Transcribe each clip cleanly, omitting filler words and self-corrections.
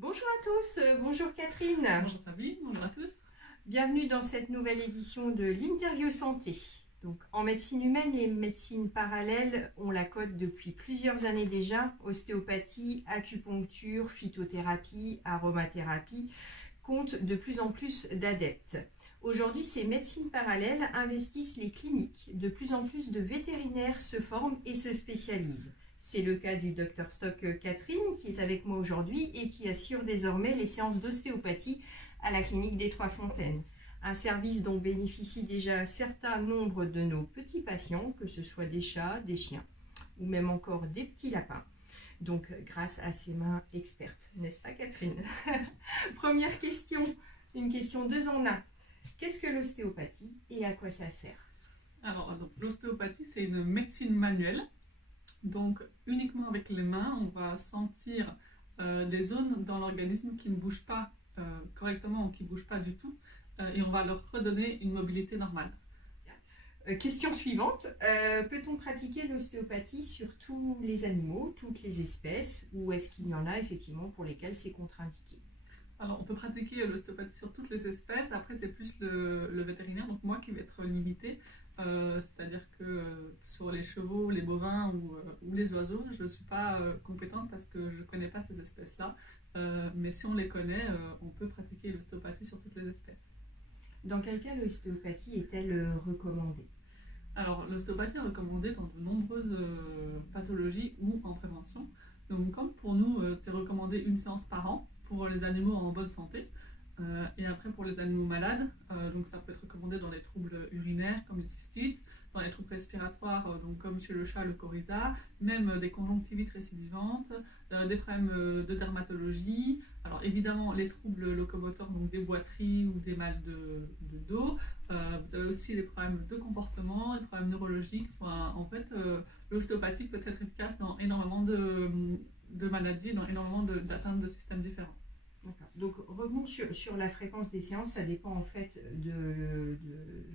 Bonjour à tous, bonjour Catherine. Bonjour Sabine, bonjour à tous. Bienvenue dans cette nouvelle édition de l'Interview Santé. Donc, en médecine humaine et médecine parallèle, on la code depuis plusieurs années déjà. Ostéopathie, acupuncture, phytothérapie, aromathérapie comptent de plus en plus d'adeptes. Aujourd'hui, ces médecines parallèles investissent les cliniques. De plus en plus de vétérinaires se forment et se spécialisent. C'est le cas du Dr Stock Catherine qui est avec moi aujourd'hui et qui assure désormais les séances d'ostéopathie à la clinique des Trois-Fontaines. Un service dont bénéficient déjà un certain nombre de nos petits patients, que ce soit des chats, des chiens ou même encore des petits lapins. Donc grâce à ses mains expertes, n'est-ce pas Catherine? Première question, une question 2 en 1. Qu'est-ce que l'ostéopathie et à quoi ça sert? Alors, l'ostéopathie, c'est une médecine manuelle. Donc, uniquement avec les mains, on va sentir des zones dans l'organisme qui ne bougent pas correctement ou qui ne bougent pas du tout. Et on va leur redonner une mobilité normale. Question suivante. Peut-on pratiquer l'ostéopathie sur tous les animaux, toutes les espèces, ou est-ce qu'il y en a effectivement pour lesquels c'est contre-indiqué? Alors, on peut pratiquer l'ostéopathie sur toutes les espèces. Après, c'est plus le vétérinaire, donc moi, qui vais être limité. C'est-à-dire que sur les chevaux, les bovins ou les oiseaux, je ne suis pas compétente parce que je ne connais pas ces espèces-là. Mais si on les connaît, on peut pratiquer l'ostéopathie sur toutes les espèces. Dans quel cas l'ostéopathie est-elle recommandée? Alors, l'ostéopathie est recommandée dans de nombreuses pathologies ou en prévention. Donc, comme pour nous, c'est recommandé une séance par an pour les animaux en bonne santé. Et après, pour les animaux malades, donc ça peut être recommandé dans les troubles urinaires comme les cystites, dans les troubles respiratoires, donc comme chez le chat, le coryza, même des conjonctivites récidivantes, des problèmes de dermatologie. Alors évidemment, les troubles locomoteurs, donc des boiteries ou des mal de dos. Vous avez aussi les problèmes de comportement, les problèmes neurologiques. Enfin, en fait, l'ostéopathie peut être efficace dans énormément de maladies, dans énormément d'atteintes de systèmes différents. Donc revenons sur la fréquence des séances, ça dépend en fait du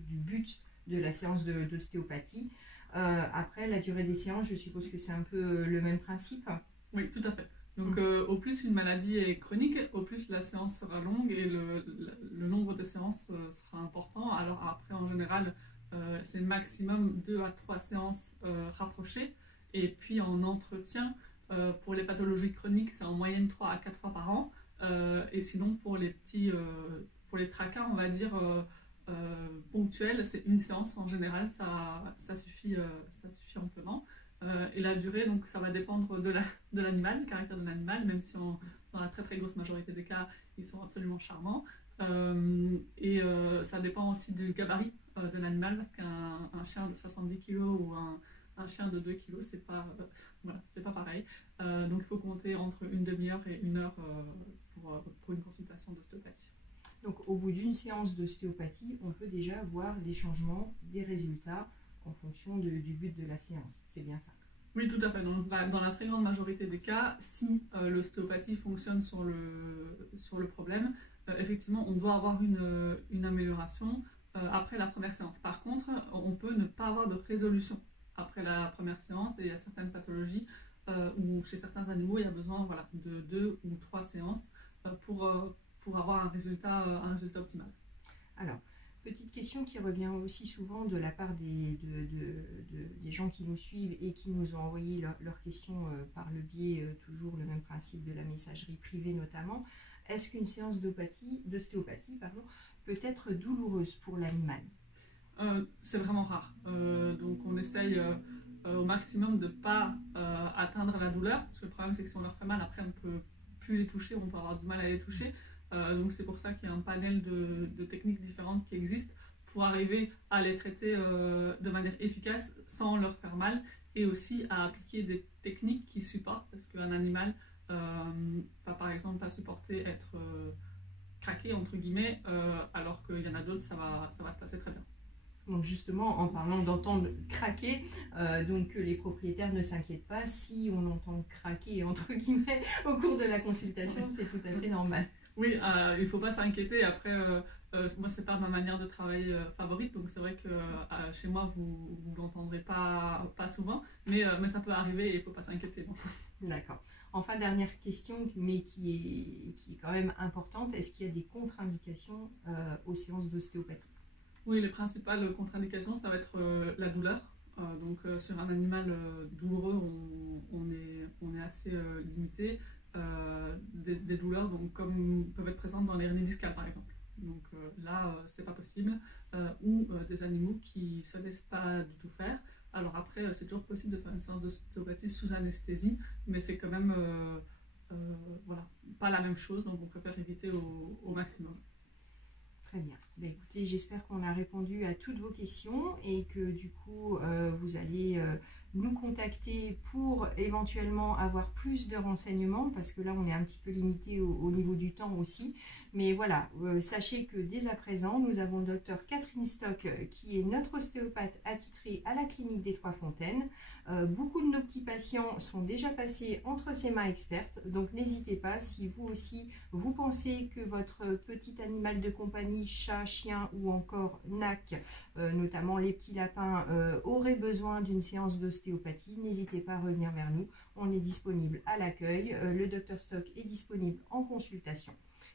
but de la séance d'ostéopathie. Après, la durée des séances, je suppose que c'est un peu le même principe. Oui, tout à fait. Donc au plus une maladie est chronique, au plus la séance sera longue et le nombre de séances sera important. Alors après, en général, c'est maximum 2 à 3 séances rapprochées. Et puis en entretien, pour les pathologies chroniques, c'est en moyenne 3 à 4 fois par an. Et sinon, pour les tracas, on va dire ponctuels, c'est une séance en général, ça suffit amplement. Et la durée, donc, ça va dépendre de l'animal, du caractère de l'animal, même si dans la très très grosse majorité des cas, ils sont absolument charmants. Ça dépend aussi du gabarit de l'animal, parce qu'un chien de 70 kg ou un chien de 2 kg, c'est pas, voilà, c'est pas pareil. Donc il faut compter entre une demi-heure et 1 heure pour une consultation d'ostéopathie. Donc au bout d'une séance d'ostéopathie, on peut déjà voir des changements, des résultats en fonction du but de la séance. C'est bien ça? Oui, tout à fait. Donc, dans la très grande majorité des cas, si l'ostéopathie fonctionne sur le problème, effectivement, on doit avoir une amélioration après la première séance. Par contre, on peut ne pas avoir de résolution après la première séance et il y a certaines pathologies où chez certains animaux, il y a besoin de 2 ou 3 séances pour avoir un résultat optimal. Alors, petite question qui revient aussi souvent de la part des gens qui nous suivent et qui nous ont envoyé leurs questions par le biais, toujours le même principe de la messagerie privée notamment. Est-ce qu'une séance d'ostéopathie peut être douloureuse pour l'animal? C'est vraiment rare. Donc on essaye au maximum de ne pas atteindre la douleur, parce que le problème c'est que si on leur fait mal, après on ne peut plus les toucher, on peut avoir du mal à les toucher. Donc c'est pour ça qu'il y a un panel de techniques différentes qui existent pour arriver à les traiter de manière efficace sans leur faire mal, et aussi à appliquer des techniques qui supportent, parce qu'un animal va par exemple pas supporter être craqué entre guillemets, alors qu'il y en a d'autres, ça va se passer très bien. Donc justement, en parlant d'entendre craquer, donc les propriétaires ne s'inquiètent pas si on entend craquer entre guillemets au cours de la consultation, c'est tout à fait normal. Oui, il ne faut pas s'inquiéter. Après, moi, c'est pas ma manière de travailler favorite, donc c'est vrai que chez moi, vous l'entendrez pas souvent, mais ça peut arriver et il ne faut pas s'inquiéter. D'accord. Enfin, dernière question, mais qui est quand même importante, est-ce qu'il y a des contre-indications aux séances d'ostéopathie? Oui, les principales contre-indications, ça va être la douleur. Sur un animal douloureux, on est assez limité. Des douleurs comme peuvent être présentes dans l'hernie discale, par exemple. Là, c'est pas possible. Ou des animaux qui ne se laissent pas du tout faire. Alors après, c'est toujours possible de faire une séance d'ostéopathie sous anesthésie, mais c'est quand même voilà, pas la même chose, donc on préfère éviter au maximum. Très bien. Ben, écoutez, j'espère qu'on a répondu à toutes vos questions et que du coup, vous allez nous contacter pour éventuellement avoir plus de renseignements parce que là, on est un petit peu limité au niveau du temps aussi. Mais voilà, sachez que dès à présent, nous avons le docteur Catherine Stock qui est notre ostéopathe attitrée à la clinique des Trois Fontaines. Beaucoup de nos petits patients sont déjà passés entre ses mains expertes, donc n'hésitez pas si vous aussi vous pensez que votre petit animal de compagnie, chat, chien ou encore NAC, notamment les petits lapins, aurait besoin d'une séance d'ostéopathie, n'hésitez pas à revenir vers nous. On est disponible à l'accueil, le docteur Stock est disponible en consultation.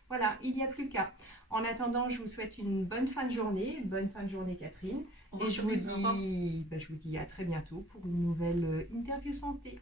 Voilà, il n'y a plus qu'à. En attendant, je vous souhaite une bonne fin de journée. Bonne fin de journée, Catherine. Et je vous dis à très bientôt pour une nouvelle interview santé.